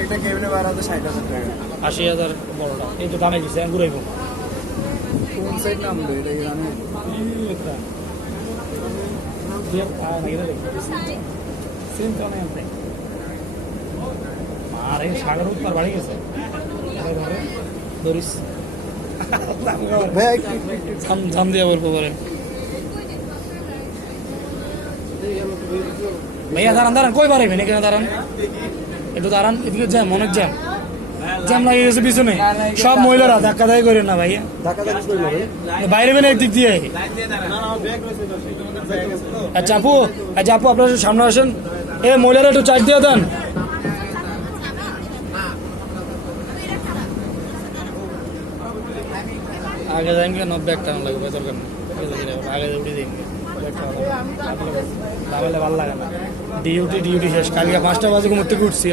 একটা কেবিনে ভাড়া তো 60,000 টাকা। 80,000 বড়টা এই তো দামে দিচ্ছে ঘুরাইব কোন সাইড নাম লো এটা জানেন? আরে সাগর উত্তর বাড়ি গেছে ধরিস ভাই ঝাম দিয়ে বলবো করে ভাইয়া দাঁড়ান দাঁড়ান কই পারবেন এখানে দাঁড়ান একটু দাঁড়ান এদিকে জ্যাম অনেক জ্যাম জ্যাম লাগিয়ে গেছে পিছনে সব মহিলারা ধাক্কা ধাক্কি করেন না ভাইয়া ধাক্কাধাক্কি কইলো ভাই। বাইরে বেন একদিক দিয়ে আচ্ছা আপু আপনারা একটু সামনে আসেন এ মহিলারা একটু চার্জ দিয়ে দেন আগে যাएंगे 90 টাকা লাগবে দরকার নেই আগে উঠে যাएंगे ভালো লাগে না ডিউটি শেষ কালকে 5টা বাজে ঘুম থেকে উঠছি